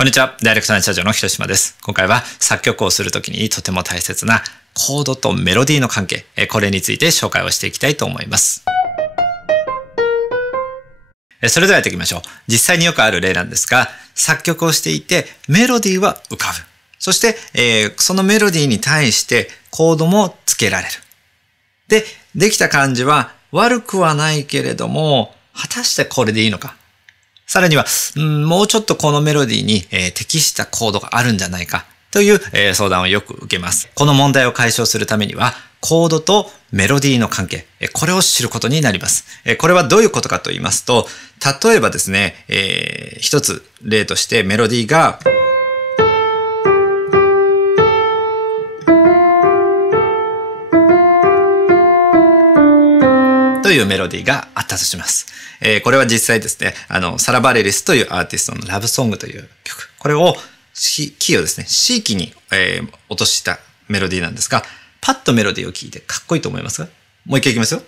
こんにちは。ダイレクトな社長の広島です。今回は作曲をするときにとても大切なコードとメロディーの関係、これについて紹介をしていきたいと思います。それではやっていきましょう。実際によくある例なんですが、作曲をしていてメロディーは浮かぶ。そして、そのメロディーに対してコードもつけられる。で、できた感じは悪くはないけれども、果たしてこれでいいのか。さらには、もうちょっとこのメロディーに、適したコードがあるんじゃないかという、相談をよく受けます。この問題を解消するためには、コードとメロディーの関係、これを知ることになります。これはどういうことかと言いますと、例えばですね、一つ例としてメロディーが、というメロディーがあったとします。これは実際ですね、サラ・バレリスというアーティストのラブソングという曲。これを、キーをですね、C キーに、落としたメロディーなんですが、パッとメロディーを聴いてかっこいいと思いますが、もう一回いきますよ。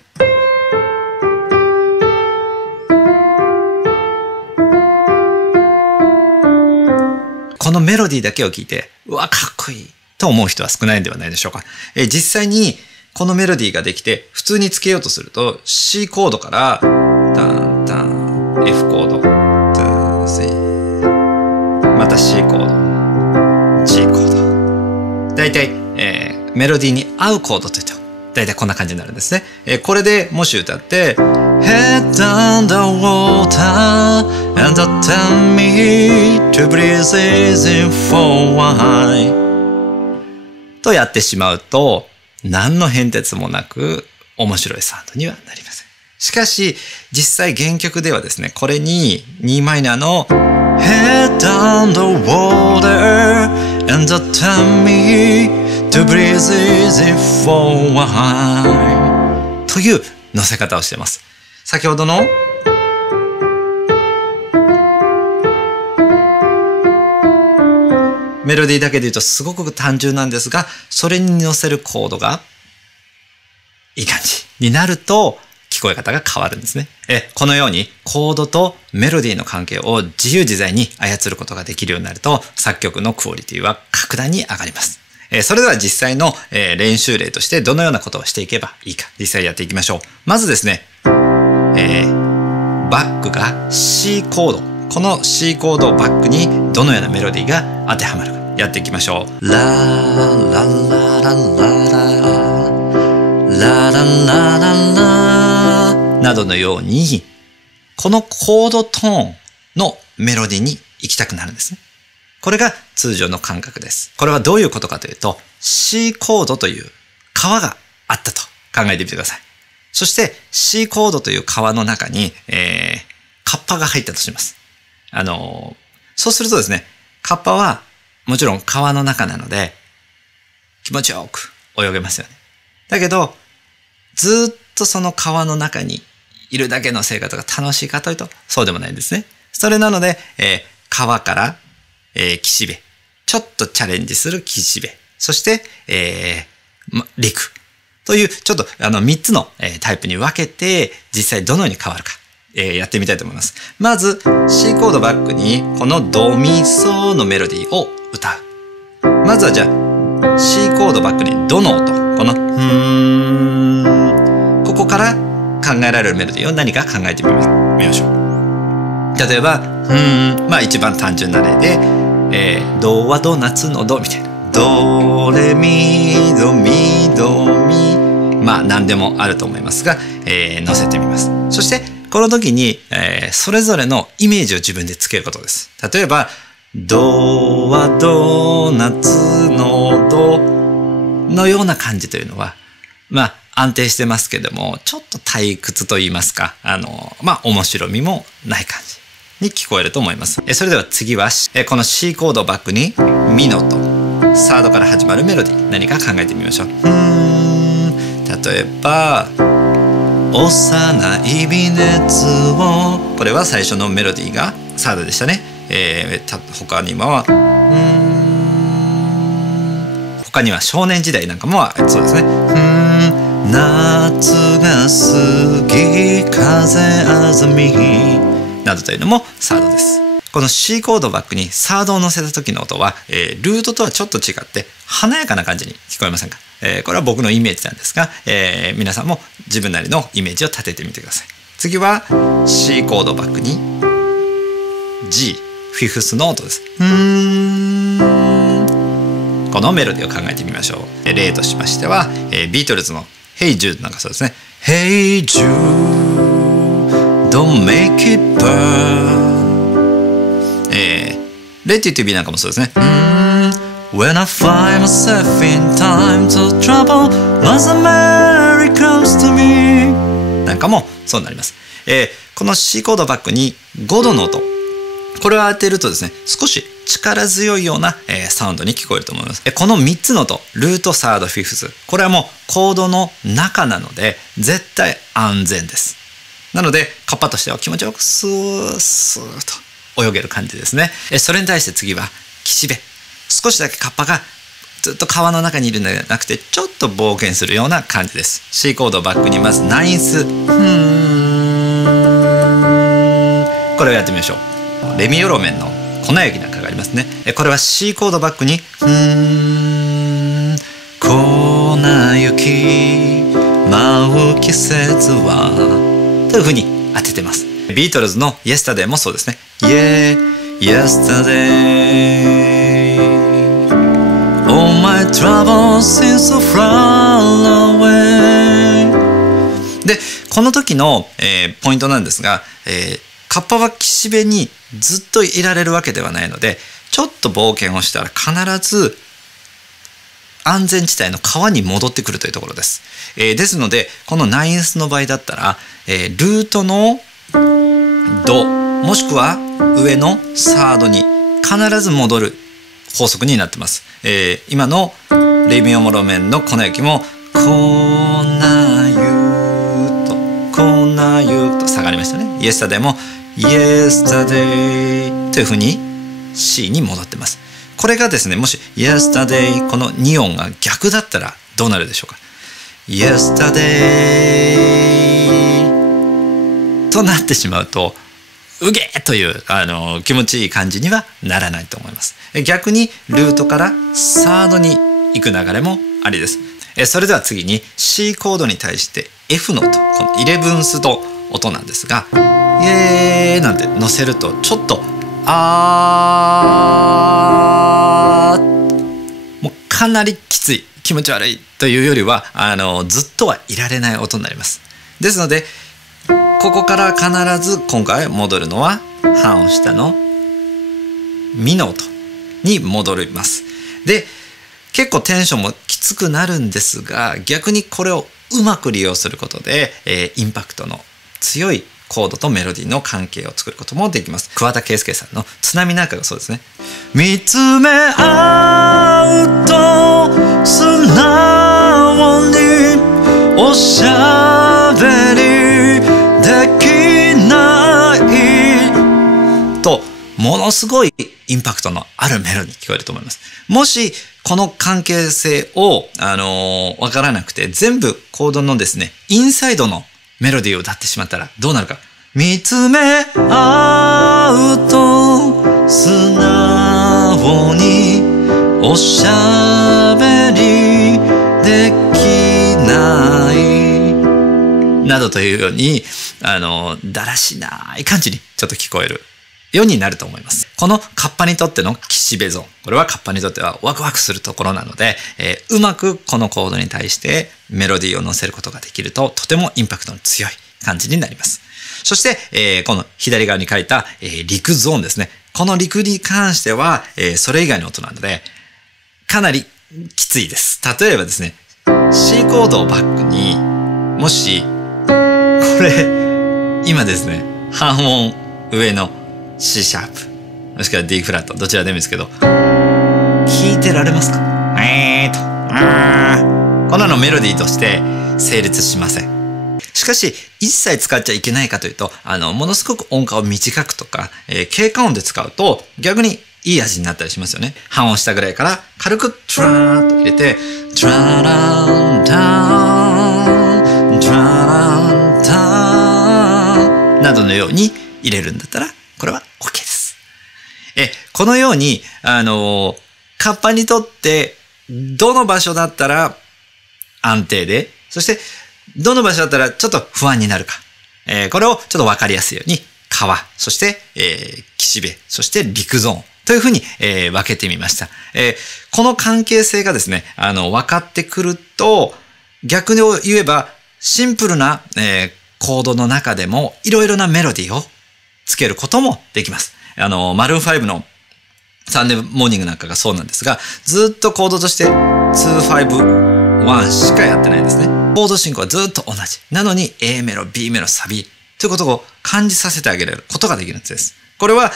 このメロディーだけを聴いて、うわ、かっこいいと思う人は少ないんではないでしょうか。実際にこのメロディーができて、普通につけようとすると、C コードから、タンタン、F コード、2、3、また C コード、G コード。だいたい、メロディーに合うコードというと、だいたいこんな感じになるんですね。これでもし歌って、Head down the water and tell me to breathe easy for a while とやってしまうと、何の変哲もなく面白いサウンドにはなりません。しかし、実際原曲ではですね、これに2マイナーの Head down the water and tell me to breathe easy for a while という乗せ方をしています。先ほどのメロディーだけで言うとすごく単純なんですが、それに乗せるコードがいい感じになると聞こえ方が変わるんですね。このようにコードとメロディーの関係を自由自在に操ることができるようになると作曲のクオリティは格段に上がります。それでは実際の練習例としてどのようなことをしていけばいいか実際やっていきましょう。まずですね、バックが C コード。この C コードをバックにどのようなメロディーが当てはまるかやっていきましょう。ララララララララララなどのようにこのコードトーンのメロディーに行きたくなるんですね。これが通常の感覚です。これはどういうことかというと C コードという川があったと考えてみてください。そして C コードという川の中に、カッパが入ったとします。そうするとですね、カッパはもちろん川の中なので気持ちよく泳げますよね。だけど、ずっとその川の中にいるだけの生活が楽しいかというとそうでもないんですね。それなので、川から、岸辺、ちょっとチャレンジする岸辺、そして、陸というちょっと3つのタイプに分けて実際どのように変わるか。やってみたいと思います。まず C コードバックにこのドミソのメロディーを歌う。まずはじゃあ C コードバックにドの音、このここから考えられるメロディーを何か考えてみましょう。例えばまあ一番単純な例で、ドはドーナツのドみたいな、ドレミドミドミ、まあ何でもあると思いますが、乗せてみます。そしてこの時に、それぞれのイメージを自分でつけることです。例えば、ドはドーナツのドのような感じというのは、まあ安定してますけども、ちょっと退屈と言いますか、まあ面白みもない感じに聞こえると思います。それでは次は、この C コードをバックにミの音、サードから始まるメロディー、何か考えてみましょう。例えば、幼い微熱を、これは最初のメロディーがサードでしたね。他にも他には少年時代なんかもそうですね。夏が過ぎ風あざみなどというのもサードです。この C コードをバックにサードを乗せた時の音は、ルートとはちょっと違って華やかな感じに聞こえませんか？これは僕のイメージなんですが、皆さんも自分なりのイメージを立ててみてください。次は C コードをバックに G、フィフスの音です。このメロディーを考えてみましょう。例としましては、ビートルズの Hey Jude なんかそうですね。Hey Jude, don't make it burn。Let It Be なんかもそうですね。When I find myself in times of trouble, Mother Mary comes to me なんかもそうなります。この C コードバックに5度の音、これを当てるとですね、少し力強いような、サウンドに聞こえると思います。この3つの音、ルート、サード、フィフス、これはもうコードの中なので絶対安全です。なのでカッパとしては気持ちよくスースーと泳げる感じですね。それに対して次は岸辺、少しだけカッパがずっと川の中にいるのではなくてちょっと冒険するような感じです。 C コードをバックにまずナインスこれをやってみましょう。レミオロメンの粉雪なんかがありますね。これは C コードバックに粉雪舞う季節はというふうに当ててます。ビートルズの Yesterday もそうですね。Yeah, yesterday all my troubles seem so far away で、この時の、ポイントなんですが、カッパは岸辺にずっといられるわけではないので、ちょっと冒険をしたら必ず安全地帯の川に戻ってくるというところです。ですのでこのナインスの場合だったら、ルートのドもしくは上のサードに必ず戻る法則になってます。今のレミオロメンの粉雪も粉雪と下がりましたね。Yesterday もYesterday というふうに C に戻ってます。これがですね、もし Yesterday この2音が逆だったらどうなるでしょうか。Yesterday となってしまうとうげーという気持ちいい感じにはならないと思います。逆にルートからサードに行く流れもありです。それでは次に C コードに対して F の音、このイレブンスの音なんですが、イエーなんて乗せるとちょっともうかなりきつい、気持ち悪いというよりはずっとはいられない音になります。ですのでここから必ず今回戻るのは半音下のミの音に戻ります。で、結構テンションもきつくなるんですが、逆にこれをうまく利用することで、インパクトの強いコードとメロディーの関係を作ることもできます。桑田佳祐さんの津波なんかがそうですね。見つめ合うと素直におしゃべりできないと、ものすごいインパクトのあるメロディーに聞こえると思います。もしこの関係性をわからなくて全部コードのですねインサイドのメロディーを歌ってしまったらどうなるか。見つめ合うと素直におしゃべりできないなどというようにだらしない感じにちょっと聞こえるようになると思います。このカッパにとっての岸辺ゾーン、これはカッパにとってはワクワクするところなので、うまくこのコードに対してメロディーを乗せることができるととてもインパクトの強い感じになります。そして、この左側に書いた、陸ゾーンですね。この陸に関しては、それ以外の音なのでかなりきついです。例えばですね C コードをバックにもしこれ今ですね半音上のC シャープもしくは D フラットどちらでもいいですけど聞いてられますか？こんなのメロディーとして成立しません。しかし一切使っちゃいけないかというとものすごく音階を短くとか、経過音で使うと逆にいい味になったりしますよね。半音下ぐらいから軽くトラーッと入れてトラランタントラランタンなどのように入れるんだったらこれは OK です。このように、カッパにとって、どの場所だったら安定で、そして、どの場所だったらちょっと不安になるか。これをちょっとわかりやすいように、川、そして、岸辺、そして陸ゾーンというふうに、分けてみました。この関係性がですね、分かってくると、逆に言えば、シンプルな、コードの中でも、いろいろなメロディーをつけることもできます。マルーン5のサンデーモーニングなんかがそうなんですが、ずっとコードとして251しかやってないんですね。コード進行はずっと同じ。なのに A メロ、B メロ、サビということを感じさせてあげることができるんです。これは、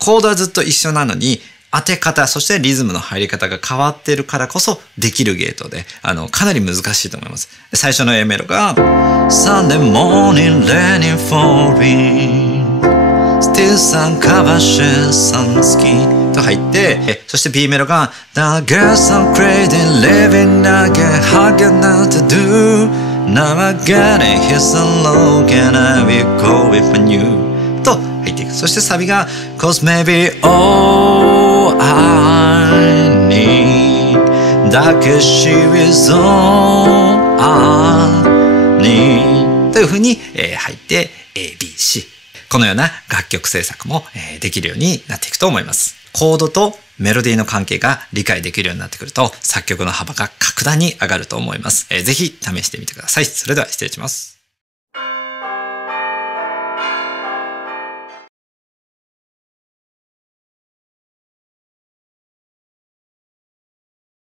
コードはずっと一緒なのに、当て方、そしてリズムの入り方が変わっているからこそできるゲートで、かなり難しいと思います。最初の A メロが、Sunday morning raining falling Still sun cover share sun skin と入って、そして B メロが The girls are crazy living again how can not to do Now I got it here's a look and I will go with you と入っていく。そしてサビが Cause maybe all I need That she is all I need というふうに入って A、B、Cこのような楽曲制作もできるようになっていくと思います。コードとメロディーの関係が理解できるようになってくると作曲の幅が格段に上がると思います。ぜひ試してみてください。それでは失礼します。